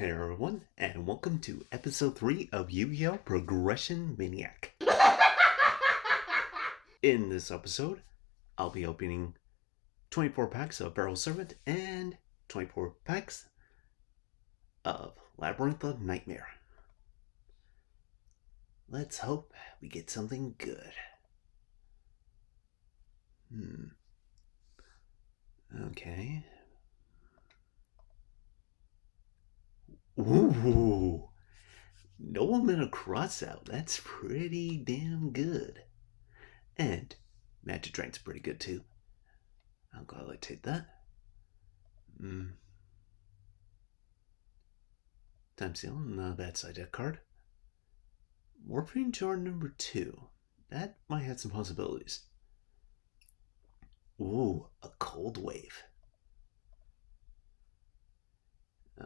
Hey everyone, and welcome to episode 3 of Yu-Gi-Oh! Progression Maniac. In this episode, I'll be opening 24 packs of Pharaoh Servant and 24 packs of Labyrinth of Nightmare. Let's hope we get something good. Okay. Ooh. No one meant a cross out. That's pretty damn good. And Magic Drain's pretty good too. I'll gladly take that. Time Seal, not a bad side deck card. Morphine Jar number 2. That might have some possibilities. Ooh, a Cold Wave.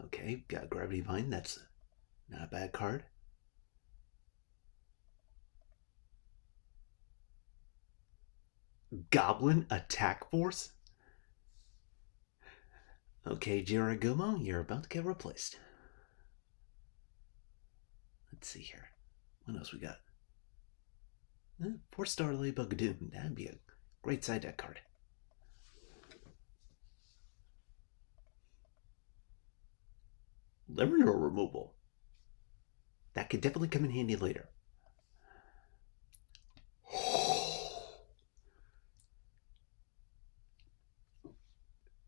Okay, got Gravity Vine. That's not a bad card. Goblin Attack Force? Okay, Jiragumo, you're about to get replaced. Let's see here. What else we got? 4-star Ladybug of Doom. That'd be a great side deck card. Limiter removal. That could definitely come in handy later.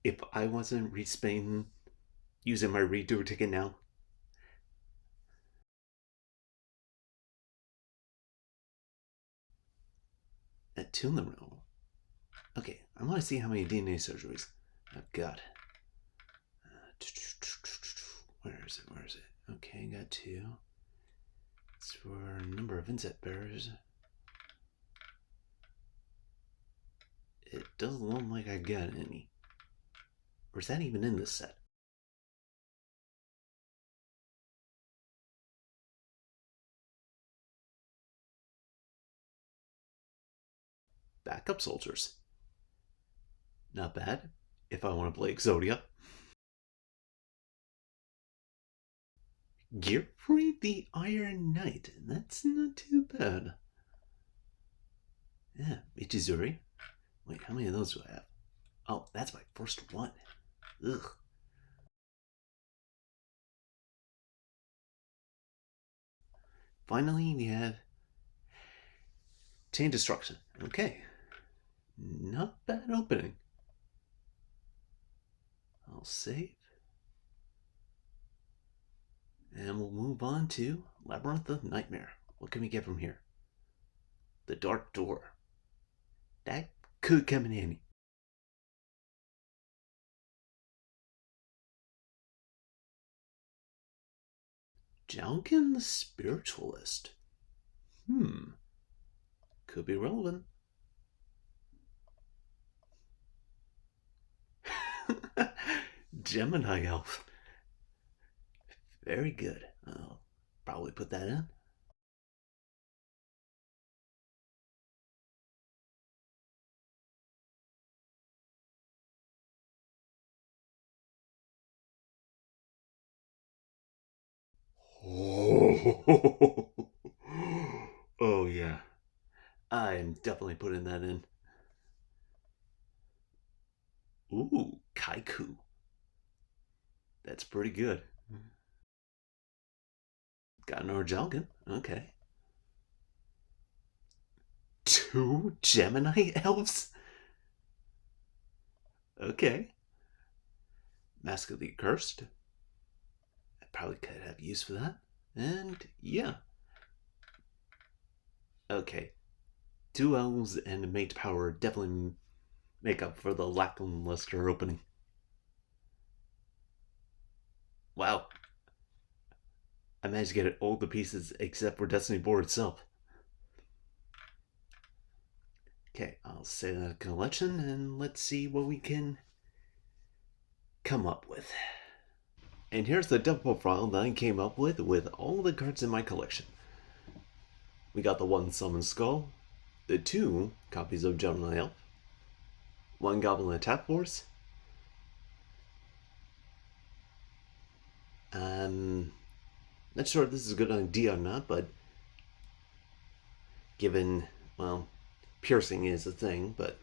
If I wasn't respaying using my redo ticket now. At 2 limit removal. Okay, I want to see how many DNA surgeries I've got. Where is it? Okay, got 2. It's for a number of insect bearers. It doesn't look like I got any. Or is that even in this set? Backup soldiers. Not bad, if I want to play Exodia. Gearfree the Iron Knight. That's not too bad. Yeah, Michizuri. Wait, how many of those do I have? Oh, that's my first one. Ugh. Finally, we have Chain Destruction. Okay. Not bad opening. I'll save. And we'll move on to Labyrinth of Nightmare. What can we get from here? The Dark Door. That could come in handy. Jalkin the Spiritualist. Could be relevant. Gemini Elf. Very good. I'll probably put that in. Oh yeah. I'm definitely putting that in. Ooh, Kaiku. That's pretty good. Got an Orjalgan. Okay. 2 Gemini elves? Okay. Mask of the Accursed. I probably could have use for that. And yeah. Okay. 2 elves and a mate power definitely make up for the lackluster opening. Wow. I managed to get all the pieces except for Destiny board itself. Okay, I'll say that collection and let's see what we can come up with. And here's the deck profile that I came up with all the cards in my collection. We got the 1 Summon Skull, the 2 copies of Gemini Elf, 1 Goblin Attack Force, Not sure if this is a good idea or not, but given, well, piercing is a thing, but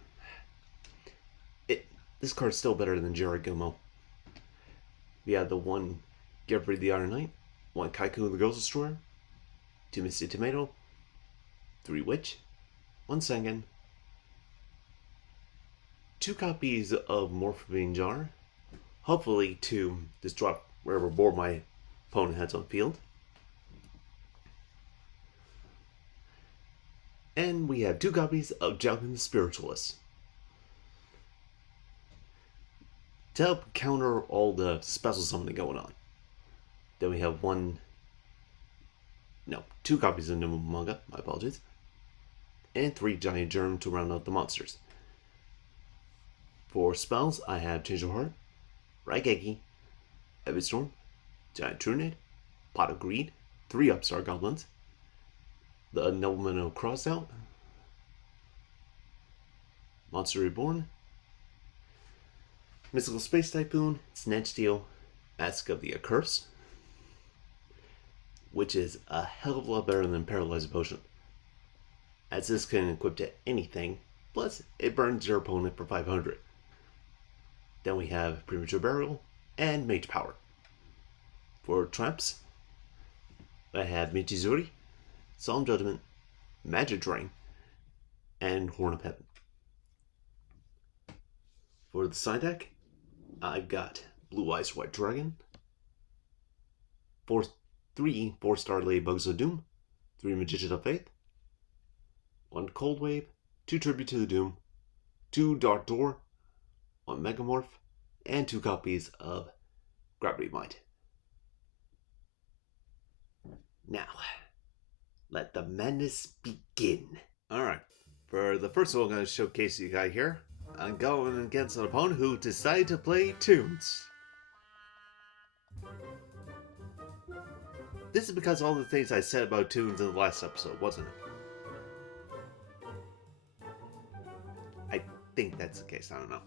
it this card's still better than Jiragumo. We have the one Geoffrey the Iron Knight, one Kaiku the Ghost Destroyer, two Misty Tomato, three Witch, one Sengen, two copies of Morphine Jar, hopefully to just drop wherever board my opponent has on field. And we have two copies of Jalkin the Spiritualist to help counter all the special summoning going on. Then we have two copies of Manga, my apologies, and three Giant Germ to round out the monsters. For spells, I have Change of Heart, Raigeki, Evid Storm, Giant Trunade, Pot of Greed, three Upstart Goblins, the Nobleman of Crossout, Monster Reborn, Mystical Space Typhoon, Snatch Steel, Mask of the Accursed, which is a hell of a lot better than Paralyzed Potion, as this can equip to anything, plus it burns your opponent for 500. Then we have Premature Burial and Mage Power. For traps, I have Michizuri, Solemn Judgment, Magic Drain, and Horn of Heaven. For the side deck, I've got Blue Eyes White Dragon, three 4-star Ladybugs of Doom, three Magicians of Faith, one Cold Wave, two Tribute to the Doom, two Dark Door, one Megamorph, and two copies of Gravity Might. Now, let the madness begin. Alright, for the first one I'm going to showcase you guys here, I'm going against an opponent who decided to play Toons. This is because of all the things I said about Toons in the last episode, wasn't it? I think that's the case, I don't know.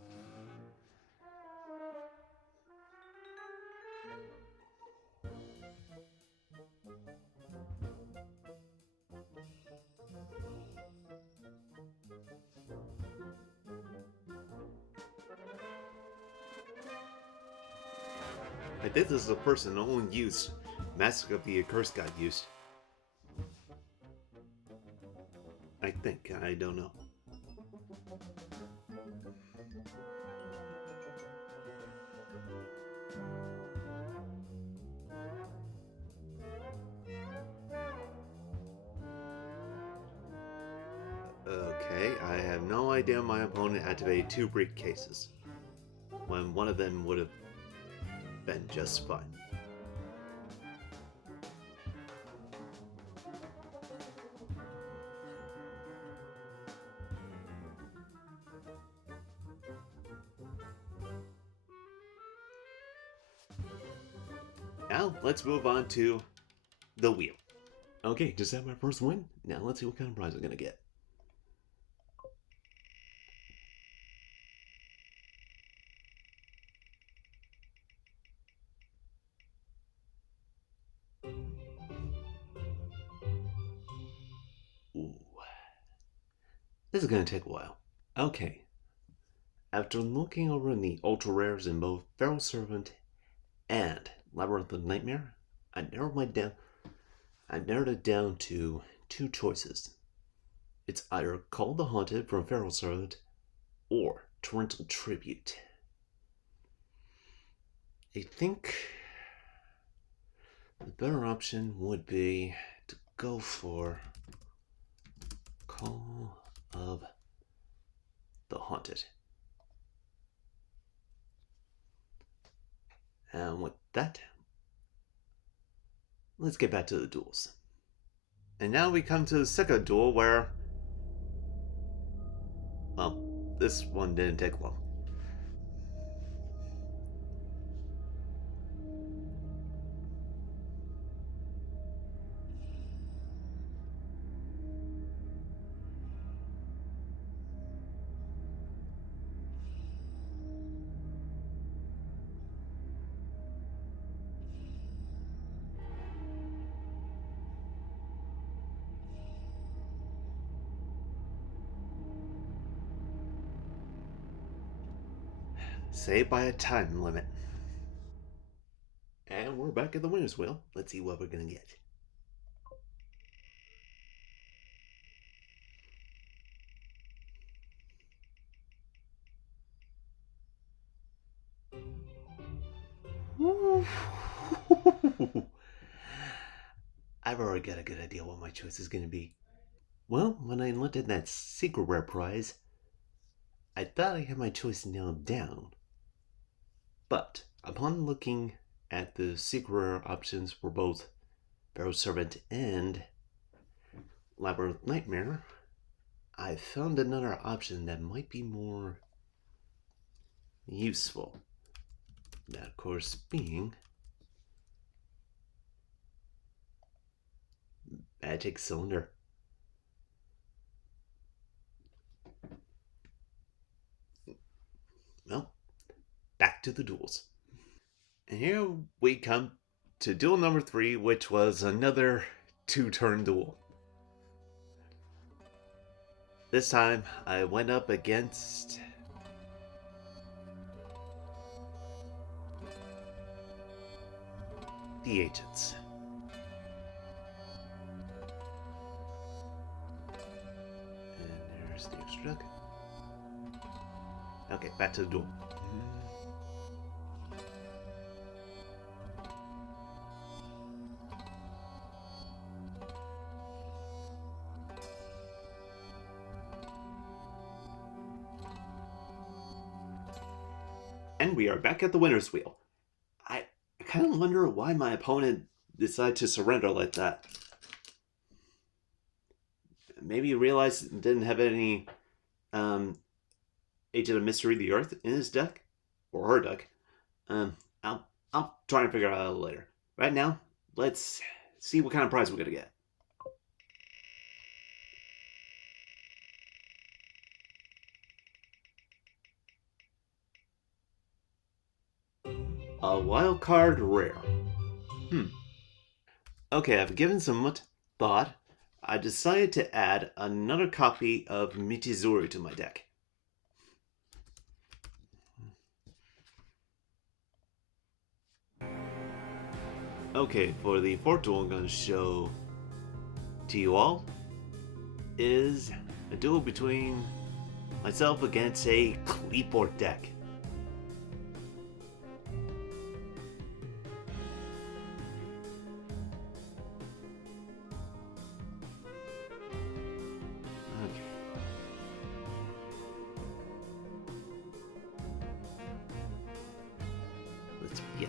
I think this is the first and only use Mask of the Accursed got used. I think, I don't know. Okay, I have no idea my opponent activated two briefcases, when one of them would have been just fine. Now, let's move on to the wheel. Okay, just had my first win. Now let's see what kind of prize I'm gonna get. Ooh. This is gonna take a while. Okay. After looking over the ultra rares in both Pharaoh Servant and Labyrinth of Nightmare, I narrowed it down to two choices. It's either Call the Haunted from Pharaoh Servant or Torrential Tribute. I think the better option would be to go for Call of the Haunted. And with that, let's get back to the duels. And now we come to the second duel where, well, this one didn't take long. Saved by a time limit. And we're back at the winner's wheel. Let's see what we're gonna get. I've already got a good idea what my choice is gonna be. Well, when I looked at that secret rare prize, I thought I had my choice nailed down. But upon looking at the secret rare options for both Pharaoh's Servant and Labyrinth Nightmare, I found another option that might be more useful. That, of course, being Magic Cylinder. Well, back to the duels. And here we come to duel number 3, which was another 2-turn duel. This time I went up against the agents. And there's the extra duck. Okay, back to the duel. And we are back at the winner's wheel. I kind of wonder why my opponent decided to surrender like that. Maybe he realized he didn't have any Agent of Mystery the Earth in his deck, or her deck. I'll try and figure it out later. Right now, let's see what kind of prize we're gonna get. A wild card rare. Okay, I've given some much thought. I decided to add another copy of Michizuru to my deck. Okay, for the fourth duel I'm going to show to you all is a duel between myself against a Kleeport deck. Okay. Let's begin.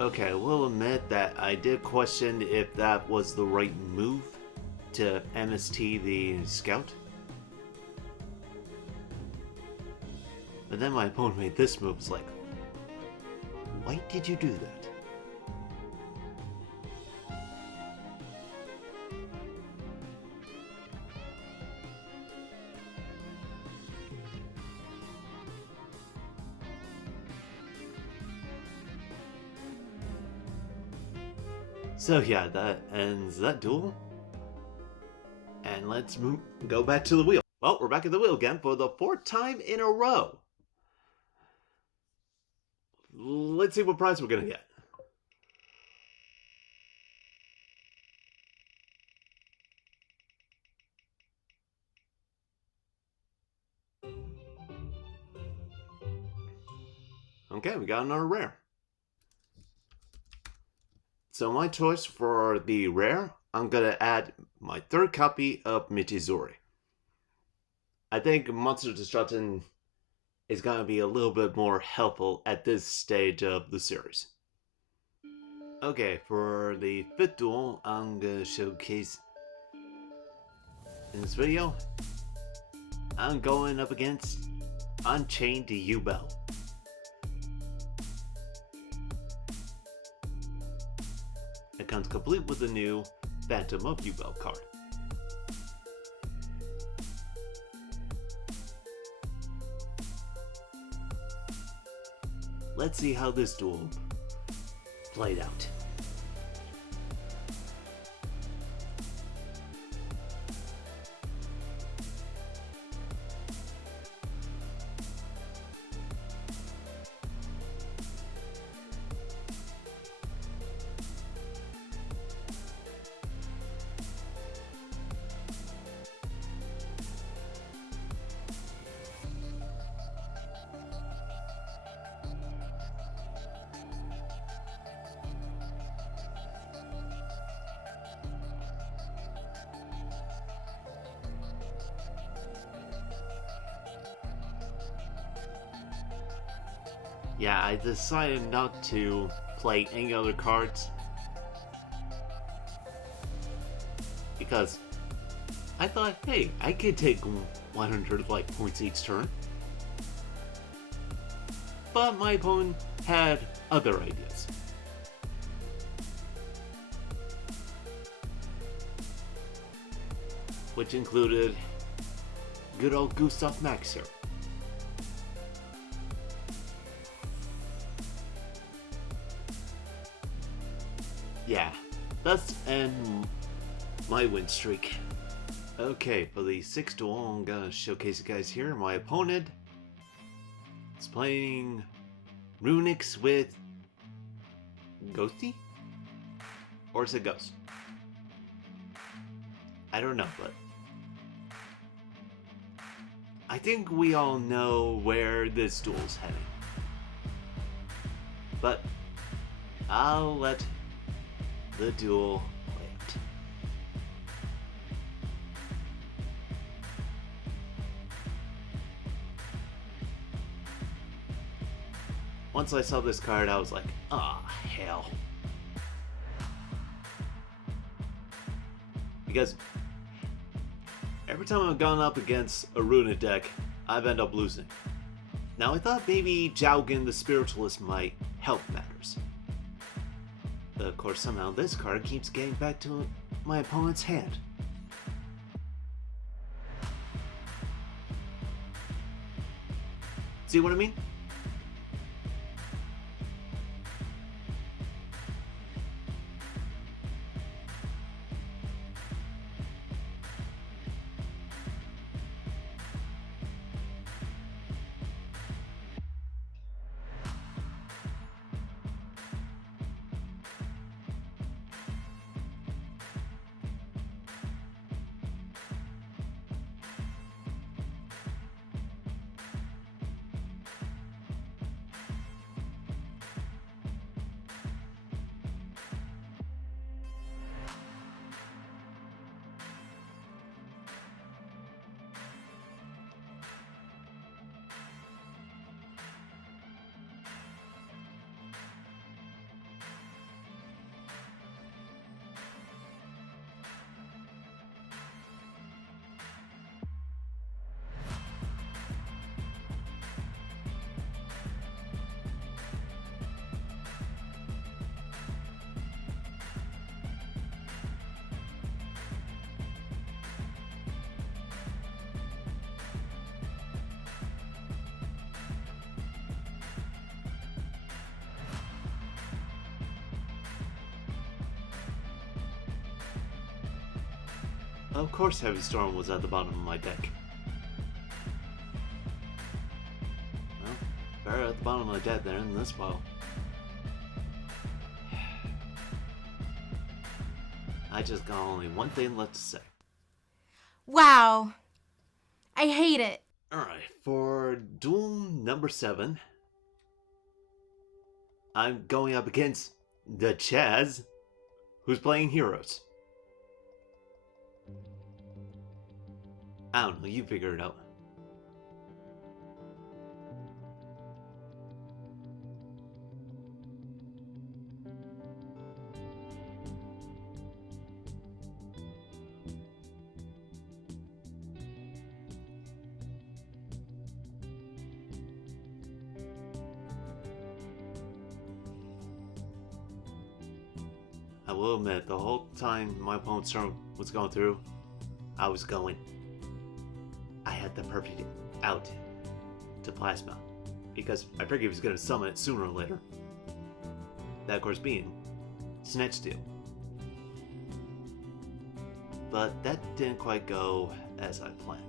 Okay, I will admit that I did question if that was the right move to MST the Scout. But then my opponent made this move. It's like, why did you do that? So yeah, that ends that duel. And let's go back to the wheel. Well, we're back at the wheel again for the 4th time in a row. Let's see what prize we're gonna get. Okay, we got another rare. So my choice for the rare, I'm gonna add my 3rd copy of Michizuru. I think Monster Destruction is gonna be a little bit more helpful at this stage of the series. Okay, for the 5th duel, I'm gonna showcase in this video. I'm going up against Unchained U-Bell. It comes complete with the new Phantom of U-Bell card. let's see how this duel played out. Yeah, I decided not to play any other cards because I thought, hey, I could take 100 life points each turn. But my opponent had other ideas. Which included good old Gustav Max here. Yeah, that's end my win streak. Okay, for the 6th duel, I'm gonna showcase you guys here. My opponent is playing Runics with Ghosty? Or is it Ghost? I don't know, but I think we all know where this duel's heading. But I'll let the duel play out. Once I saw this card, I was like, ah, hell. Because every time I've gone up against a Runic deck, I've ended up losing. Now I thought maybe Jaugen the Spiritualist might help matters. But of course somehow this card keeps getting back to my opponent's hand. See what I mean? Of course Heavy Storm was at the bottom of my deck. Well, Pharaoh at the bottom of my deck there in this pile. I just got only one thing left to say. Wow. I hate it. Alright, for duel number 7, I'm going up against the Chaz, who's playing Heroes. I don't know, you figure it out. I will admit, the whole time my opponent's turn was going through, I was going. I had the perfect out to Plasma. because I figured he was going to summon it sooner or later. That, of course, being Snatch Steel. But that didn't quite go as I planned.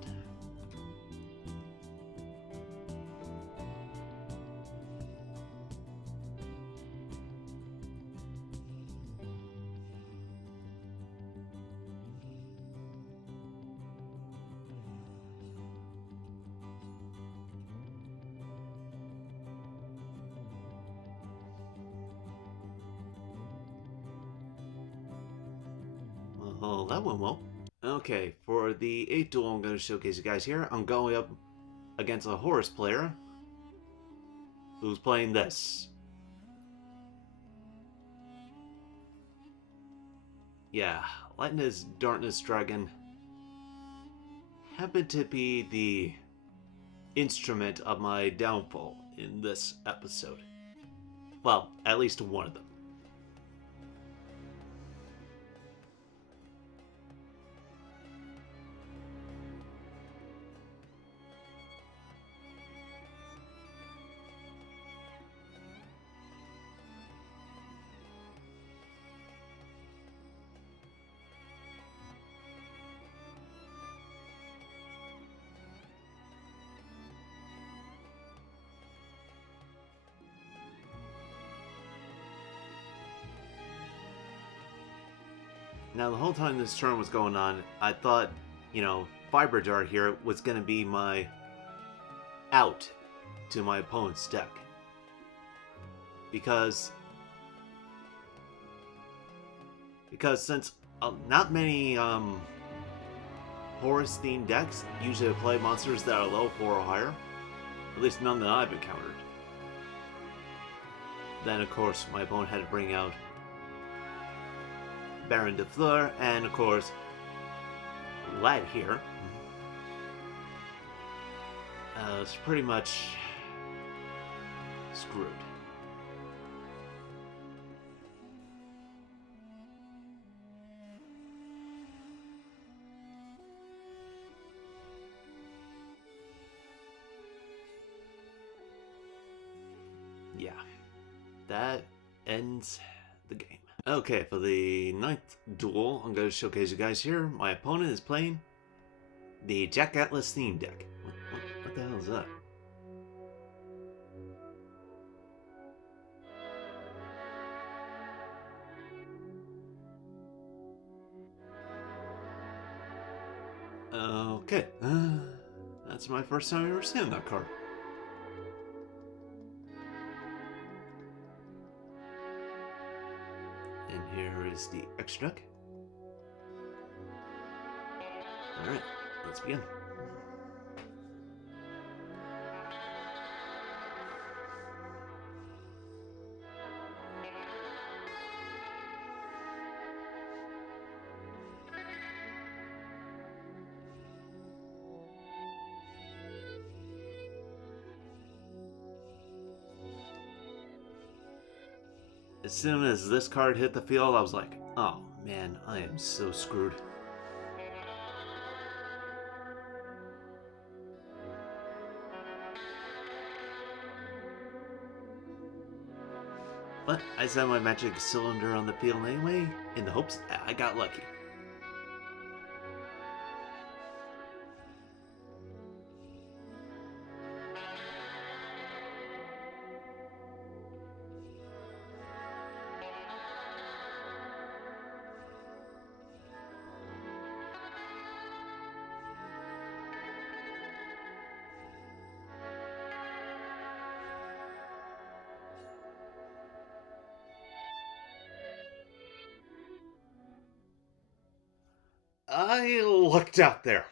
Well, that went well. Okay, for the 8th duel I'm going to showcase you guys here, I'm going up against a Horus player who's playing this. Yeah, Lightness Darkness Dragon happened to be the instrument of my downfall in this episode. Well, at least one of them. Now, the whole time this turn was going on, I thought, Fiber Dart here was going to be my out to my opponent's deck. Because since not many Horus-themed decks usually play monsters that are level 4 or higher, at least none that I've encountered, then of course my opponent had to bring out Baron de Fleur, and of course, Lad here. It's pretty much screwed. Yeah, that ends the game. Okay, for the 9th duel, I'm going to showcase you guys here. My opponent is playing the Jack Atlas theme deck. What the hell is that? Okay, that's my first time ever seeing that card. And here is the extra deck. Alright, let's begin. As soon as this card hit the field, I was like, oh man, I am so screwed. But I set my magic cylinder on the field anyway, in the hopes I got lucky. I lucked out there.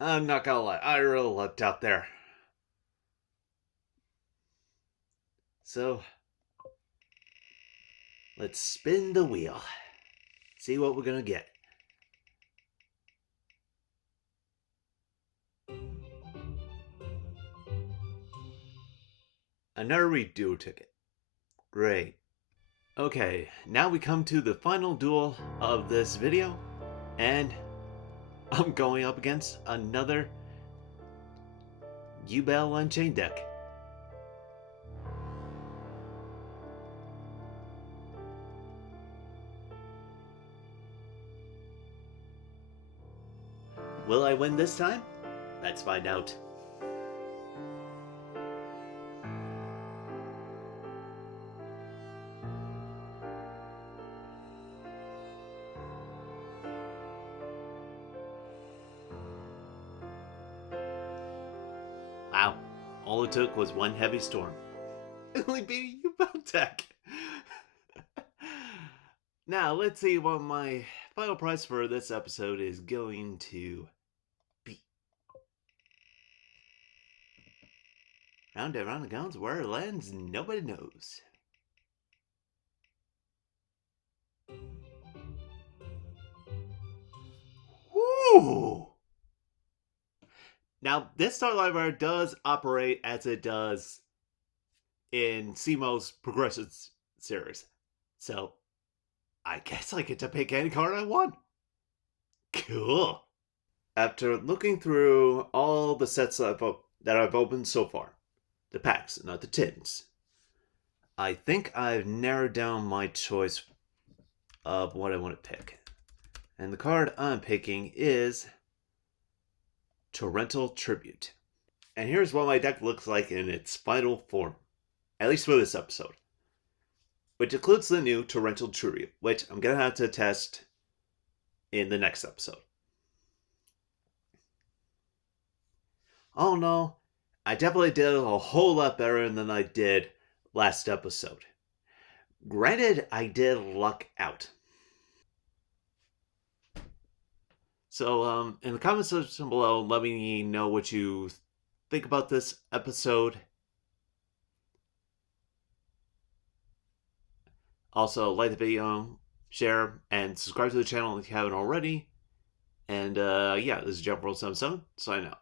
I'm not gonna lie, I really lucked out there. So, let's spin the wheel. See what we're gonna get. Another redo ticket. Great. Okay, now we come to the final duel of this video, and I'm going up against another You Bell Unchained deck. Will I win this time? Let's find out. Wow, all it took was one heavy storm. Only beating you Bell deck. Now, let's see what my final prize for this episode is going to be. Round and round it goes, where it lands, nobody knows. Woo! Now, this Star Library does operate as it does in CMO's Progressive series. So, I guess I get to pick any card I want. Cool. After looking through all the sets that I've opened so far, the packs, not the tins, I think I've narrowed down my choice of what I want to pick. And the card I'm picking is Torrential Tribute. And here's what my deck looks like in its final form, at least for this episode, which includes the new Torrential Tribute, which I'm going to have to test in the next episode. Oh no, I definitely did a whole lot better than I did last episode. Granted, I did luck out. So, in the comments section below, let me know what you think about this episode. Also, like the video, share, and subscribe to the channel if you haven't already. And yeah, this is JumpWorld77, signing out.